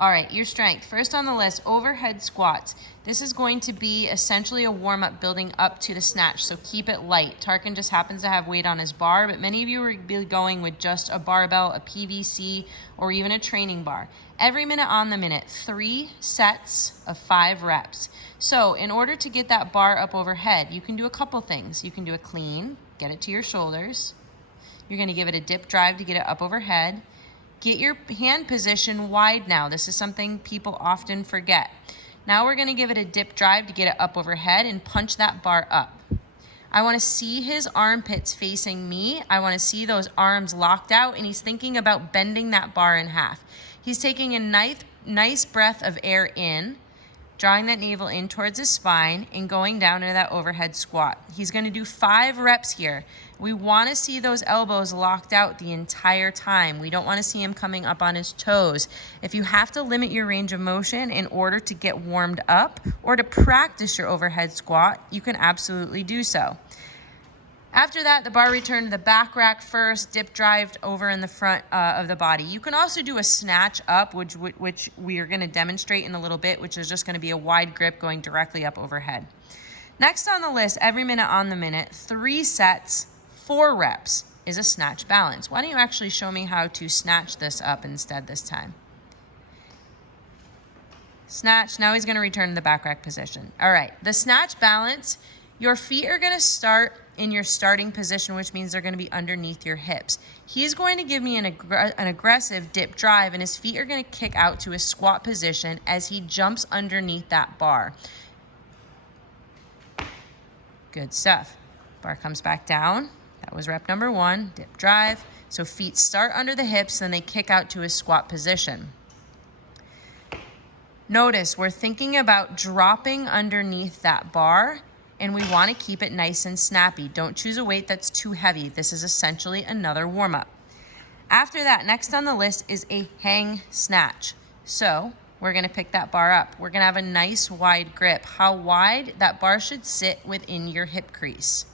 All right, your strength. First on the list, overhead squats. This is going to be essentially a warm-up building up to the snatch, so keep it light. Tarkan just happens to have weight on his bar, but many of you will be going with just a barbell, a PVC, or even a training bar. Every minute on the minute, 3 sets of 5 reps. So in order to get that bar up overhead, you can do a couple things. You can do a clean, get it to your shoulders. You're gonna give it a dip drive to get it up overhead. Get your hand position wide now. This is something people often forget. Now we're gonna give it a dip drive to get it up overhead and punch that bar up. I wanna see his armpits facing me. I wanna see those arms locked out, and he's thinking about bending that bar in half. He's taking a nice breath of air in, drawing that navel in towards his spine and going down into that overhead squat. He's gonna do 5 reps here. We wanna see those elbows locked out the entire time. We don't wanna see him coming up on his toes. If you have to limit your range of motion in order to get warmed up or to practice your overhead squat, you can absolutely do so. After that, the bar return to the back rack first, dip drive over in the front of the body. You can also do a snatch up, which we are gonna demonstrate in a little bit, which is just gonna be a wide grip going directly up overhead. Next on the list, every minute on the minute, 3 sets, 4 reps is a snatch balance. Why don't you actually show me how to snatch this up instead this time? Snatch, now he's gonna return to the back rack position. All right, the snatch balance, your feet are gonna start in your starting position, which means they're gonna be underneath your hips. He's going to give me an aggressive dip drive, and his feet are gonna kick out to a squat position as he jumps underneath that bar. Good stuff. Bar comes back down. That was rep number 1, dip drive. So feet start under the hips, then they kick out to a squat position. Notice we're thinking about dropping underneath that bar, and we want to keep it nice and snappy. Don't choose a weight that's too heavy. This is essentially another warm-up. After that, next on the list is a hang snatch. So we're gonna pick that bar up. We're gonna have a nice wide grip. How wide? That bar should sit within your hip crease.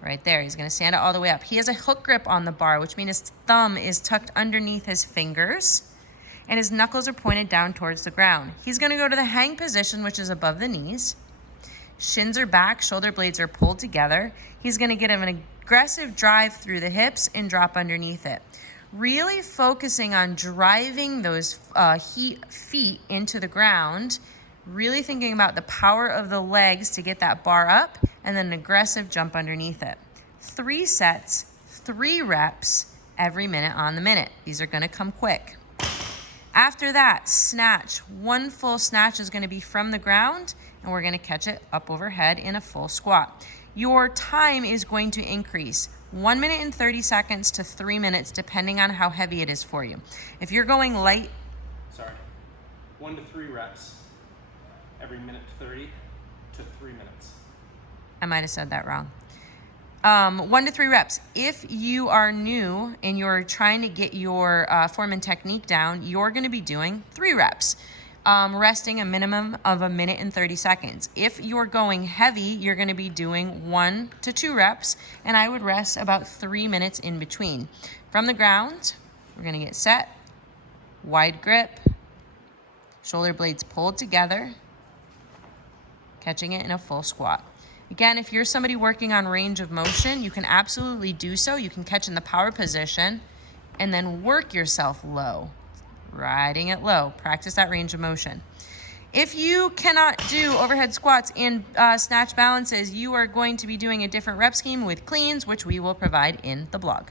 Right there, he's gonna stand it all the way up. He has a hook grip on the bar, which means his thumb is tucked underneath his fingers, and his knuckles are pointed down towards the ground. He's gonna go to the hang position, which is above the knees. Shins are back, shoulder blades are pulled together. He's gonna get an aggressive drive through the hips and drop underneath it. Really focusing on driving those feet into the ground, really thinking about the power of the legs to get that bar up, and then an aggressive jump underneath it. 3 sets, 3 reps every minute on the minute. These are gonna come quick. After that, snatch. 1 full snatch is gonna be from the ground, and we're gonna catch it up overhead in a full squat. Your time is going to increase 1 minute and 30 seconds to 3 minutes, depending on how heavy it is for you. If you're going light, 1 to 3 reps every minute 30 to 3 minutes. I might have said that wrong. 1 to 3 reps. If you are new and you're trying to get your form and technique down, you're gonna be doing 3 reps. Resting a minimum of 1 minute and 30 seconds. If you're going heavy, you're gonna be doing 1 to 2 reps, and I would rest about 3 minutes in between. From the ground, we're gonna get set, wide grip, shoulder blades pulled together, catching it in a full squat. Again, if you're somebody working on range of motion, you can absolutely do so. You can catch in the power position and then work yourself low. Riding it low. Practice that range of motion. If you cannot do overhead squats and snatch balances, you are going to be doing a different rep scheme with cleans, which we will provide in the blog.